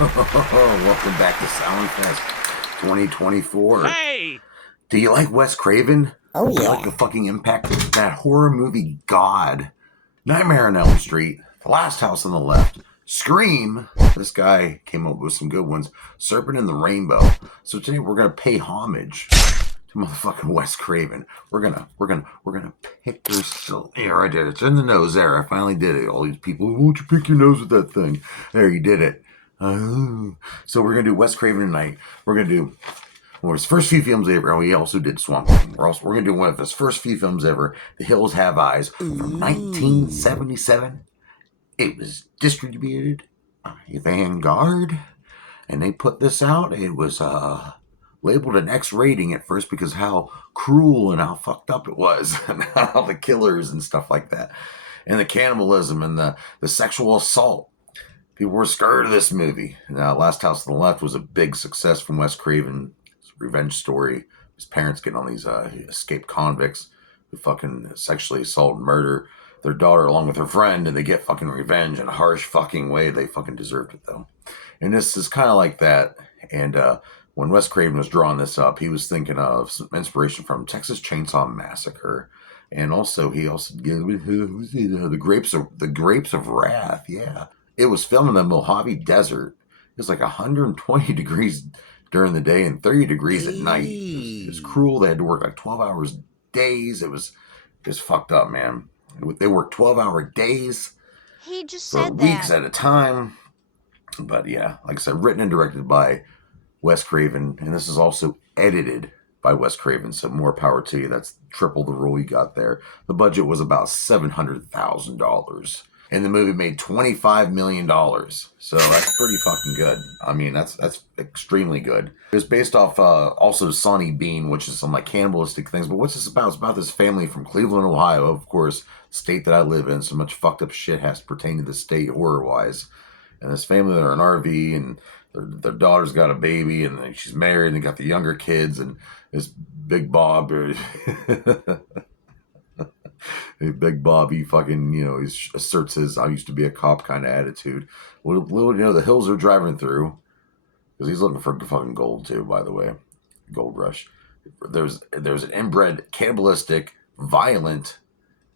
Welcome back to SoundFest 2024. Hey! Do you like Wes Craven? Oh, Do you yeah. like the fucking impact of that horror movie God? Nightmare on Elm Street, The Last House on the Left, Scream. This guy came up with some good ones. Serpent in the Rainbow. So today we're gonna pay homage to motherfucking Wes Craven. We're gonna pick your soul. Here, I did it. It's in the nose there. I finally did it. All these people, won't you pick your nose with that thing? There, you did it. So we're gonna do Wes Craven tonight. We're gonna do one of his first few films ever. Oh, he also did Swamp Thing. We're gonna do one of his first few films ever, The Hills Have Eyes, from 1977. It was distributed by Vanguard, and they put this out. It was labeled an X rating at first because how cruel and how fucked up it was, and how the killers and stuff like that, and the cannibalism and the sexual assault. People were scared of this movie. Now, Last House on the Left was a big success from Wes Craven. It's a revenge story. His parents getting on these escaped convicts who fucking sexually assault and murder their daughter along with her friend, and they get fucking revenge in a harsh fucking way. They fucking deserved it, though. And this is kind of like that. And when Wes Craven was drawing this up, he was thinking of some inspiration from Texas Chainsaw Massacre. And also, he also the grapes of wrath. Yeah, it was filmed in the Mojave Desert. It was like 120 degrees during the day and 30 degrees at night. It was cruel. They had to work like 12 hours days. It was just fucked up, man. They worked 12-hour days He just for said weeks that. at a time. But yeah, like I said, written and directed by Wes Craven, and this is also edited by Wes Craven, so more power to you. That's triple the rule you got there. The budget was about $700,000, and the movie made $25 million, so that's pretty fucking good. I mean, that's extremely good. It was based off also Sonny Bean, which is some like cannibalistic things, but what's this about? It's about this family from Cleveland, Ohio, of course, state that I live in, so much fucked up shit has to pertain to the state horror-wise. And this family, they're in an RV, and their daughter's got a baby, and she's married, and they got the younger kids, and this Big Bob, Big Bob, he fucking, he asserts his "I used to be a cop" kind of attitude. Little, the hills they're driving through, because he's looking for fucking gold too, by the way, gold rush. There's an inbred, cannibalistic, violent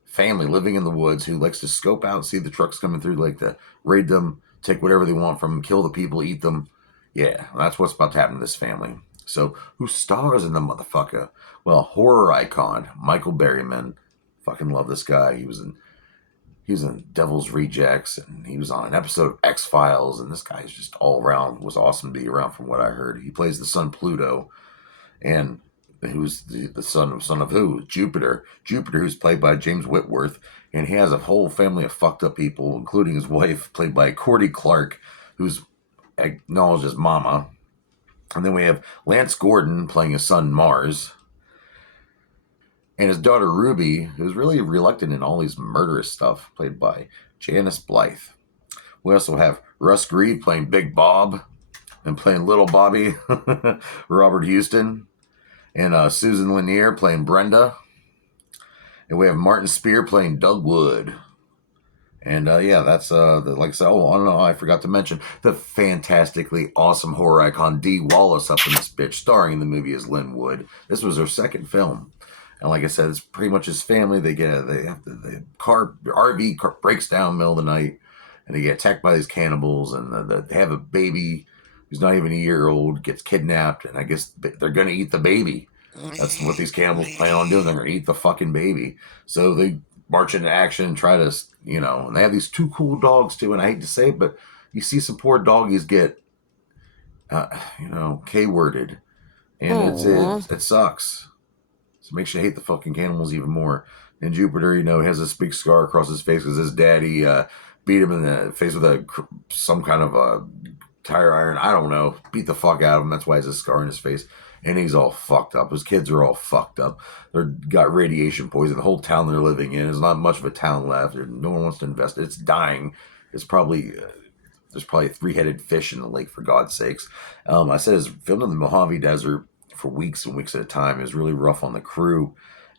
family living in the woods who likes to scope out and see the trucks coming through, like to raid them, take whatever they want from them, kill the people, eat them. Yeah, that's what's about to happen to this family. So, who stars in the motherfucker? Well, horror icon Michael Berryman. Fucking love this guy. He was in Devil's Rejects, and he was on an episode of X-Files, and this guy is just all around, was awesome to be around from what I heard. He plays the son Pluto, and who's the son of who? Jupiter. Jupiter, who's played by James Whitworth, and he has a whole family of fucked up people, including his wife, played by Cordy Clark, who's acknowledged as Mama. And then we have Lance Gordon playing his son Mars, and his daughter Ruby, who's really reluctant in all these murderous stuff, played by Janice Blythe. We also have Russ Grieve playing Big Bob, and playing Little Bobby, Robert Houston. And Susan Lanier playing Brenda. And we have Martin Spear playing Doug Wood. And yeah, that's like I said, I don't know, I forgot to mention the fantastically awesome horror icon Dee Wallace up in this bitch, starring in the movie as Lynn Wood. This was her second film. And like I said, it's pretty much his family. The RV car breaks down in the middle of the night, and they get attacked by these cannibals, and they have a baby who's not even a year old, gets kidnapped, and I guess they're going to eat the baby. That's what these cannibals plan on doing. They're going to eat the fucking baby. So they march into action and try to, and they have these two cool dogs too, and I hate to say it, but you see some poor doggies get, K-worded, and it sucks. So it makes you hate the fucking cannibals even more. And Jupiter, he has this big scar across his face because his daddy beat him in the face with some kind of a tire iron. I don't know. Beat the fuck out of him. That's why he has a scar in his face. And he's all fucked up. His kids are all fucked up. They're got radiation poison. The whole town they're living in is not much of a town left. No one wants to invest. It's dying. It's probably there's probably a three-headed fish in the lake, for God's sakes. I said it's filmed in the Mojave Desert for weeks and weeks at a time. It was really rough on the crew.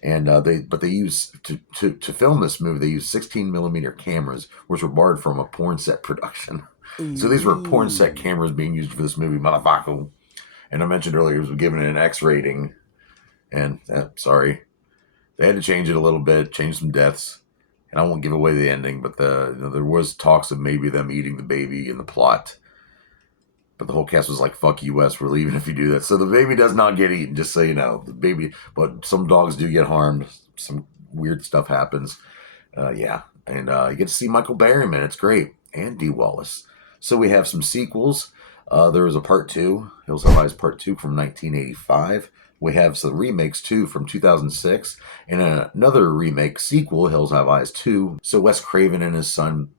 And they use to film this movie. They used 16 millimeter cameras, which were borrowed from a porn set production. So these were porn set cameras being used for this movie, motherfucker. And I mentioned earlier, it was given an X rating, and sorry, they had to change it a little bit, change some deaths, and I won't give away the ending. But there was talks of maybe them eating the baby in the plot. But the whole cast was like, fuck you, Wes, we're leaving if you do that. So the baby does not get eaten, just so you know. The baby, but some dogs do get harmed. Some weird stuff happens. Yeah. And you get to see Michael Berryman. It's great. And Dee Wallace. So we have some sequels. There was a part 2, Hills Have Eyes Part 2 from 1985. We have some remakes, too, from 2006. And another remake sequel, Hills Have Eyes 2. So Wes Craven and his son,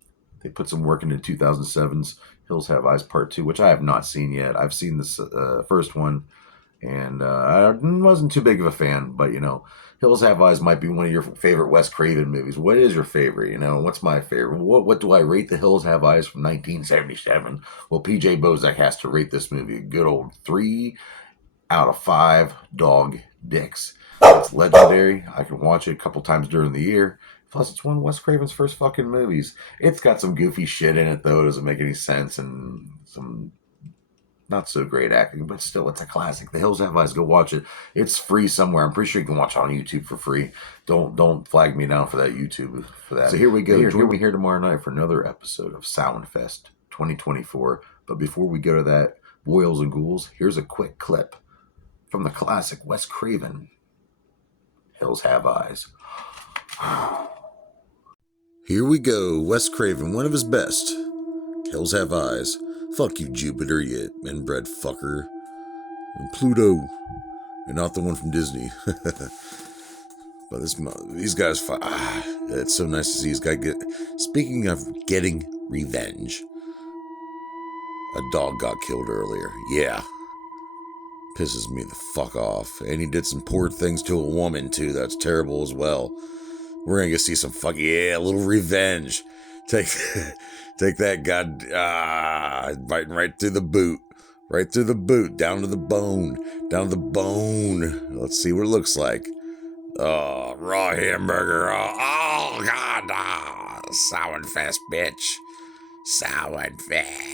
they put some work into 2007's Hills Have Eyes Part 2, which I have not seen yet. I've seen this first one, and I wasn't too big of a fan. But, Hills Have Eyes might be one of your favorite Wes Craven movies. What is your favorite? What's my favorite? What do I rate the Hills Have Eyes from 1977? Well, PJ Bozak has to rate this movie a good old 3 out of 5 dog dicks. It's legendary. I can watch it a couple times during the year. Plus, it's one of Wes Craven's first fucking movies. It's got some goofy shit in it, though. It doesn't make any sense, and some not so great acting, but still, it's a classic. The Hills Have Eyes. Go watch it. It's free somewhere. I'm pretty sure you can watch it on YouTube for free. Don't flag me down for that YouTube for that. So here we go. Join me here tomorrow night for another episode of Soundfest 2024. But before we go to that, boils and ghouls, here's a quick clip from the classic Wes Craven, Hills Have Eyes. Here we go, Wes Craven, one of his best. Hills Have Eyes. Fuck you, Jupiter, you inbred fucker. And Pluto. And not the one from Disney. But these guys, it's so nice to see this guy get... Speaking of getting revenge, a dog got killed earlier. Yeah. Pisses me the fuck off. And he did some poor things to a woman, too. That's terrible as well. We're gonna get see some fucking, a little revenge. Take that biting right through the boot. Right through the boot, down to the bone. Down to the bone. Let's see what it looks like. Oh, raw hamburger. Oh God. Soundfest, bitch. Soundfest.